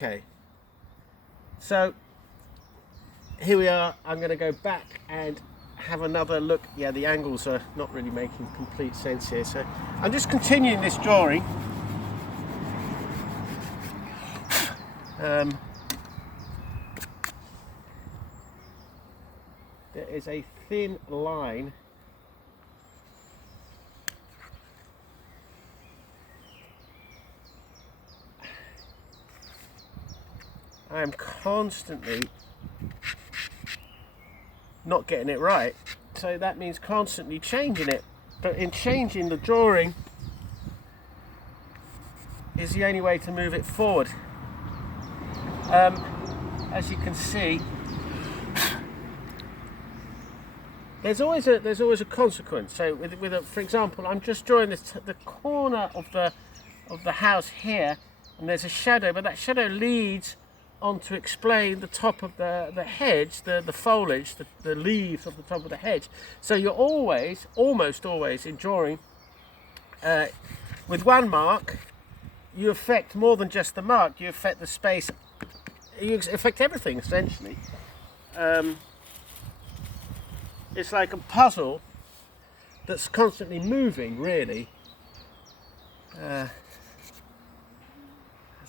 Okay, so here we are. I'm going to go back and have another look. Yeah, the angles are not really making complete sense here, so I'm just continuing this drawing. There is a thin line I am constantly not getting it right, so that means constantly changing it. But in changing the drawing is the only way to move it forward. As you can see, there's always a consequence. So for example, I'm just drawing the corner of the house here, and there's a shadow, but that shadow leads on to explain the top of the hedge, the foliage, the leaves of the top of the hedge. So you're almost always in drawing, with one mark, you affect more than just the mark. You affect the space. You affect everything essentially. It's like a puzzle that's constantly moving, really. It's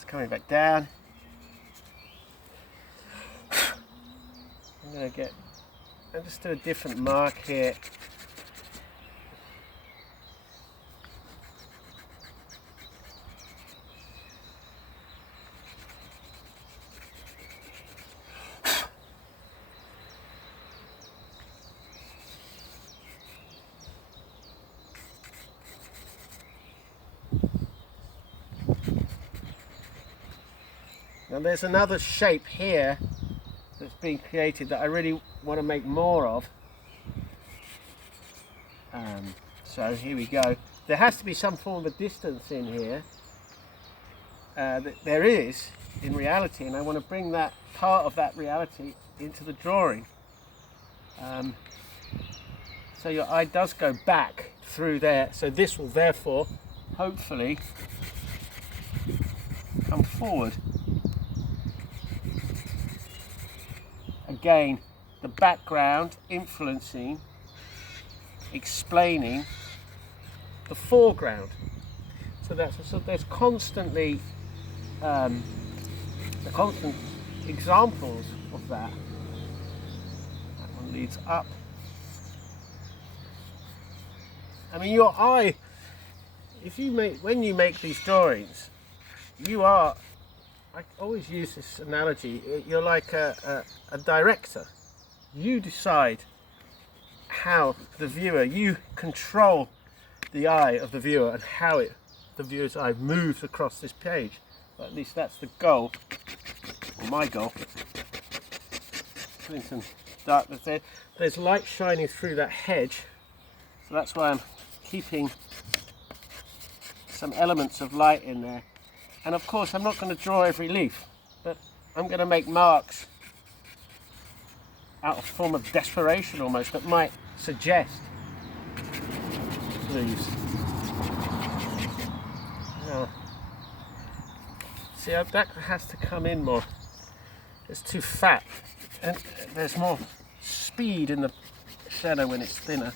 coming back down. I'll just do a different mark here. Now there's another shape here that's being created that I really want to make more of. So here we go. There has to be some form of distance in here. There is in reality, and I want to bring that part of that reality into the drawing. So your eye does go back through there. So this will therefore, hopefully, come forward. Again, the background influencing, explaining the foreground. So there's constantly the constant examples of that. That one leads up. I mean, your eye, when you make these drawings, I always use this analogy, you're like a director. You decide how you control the eye of the viewer and how the viewer's eye moves across this page. Well, at least that's the goal, or my goal. Putting some darkness there. There's light shining through that hedge, so that's why I'm keeping some elements of light in there. And of course, I'm not going to draw every leaf, but I'm going to make marks out of a form of desperation almost that might suggest leaves. Now, see, that has to come in more. It's too fat, and there's more speed in the shadow when it's thinner.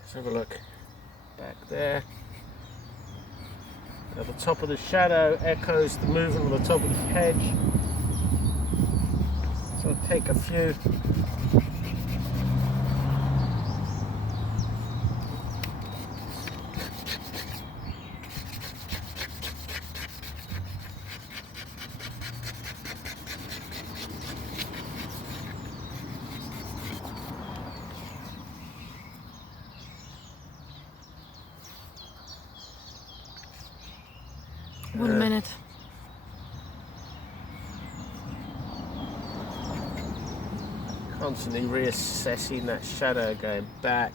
Let's have a look back there. Now the top of the shadow echoes the movement on the top of the hedge. So I'll take a few. One minute. Constantly reassessing that shadow, going back.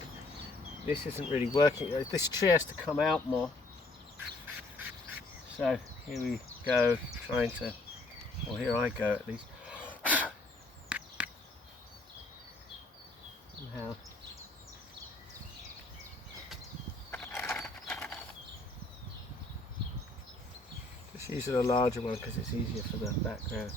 This isn't really working. This tree has to come out more. So here we go, or here I go at least. Somehow Just using a larger one because it's easier for the background.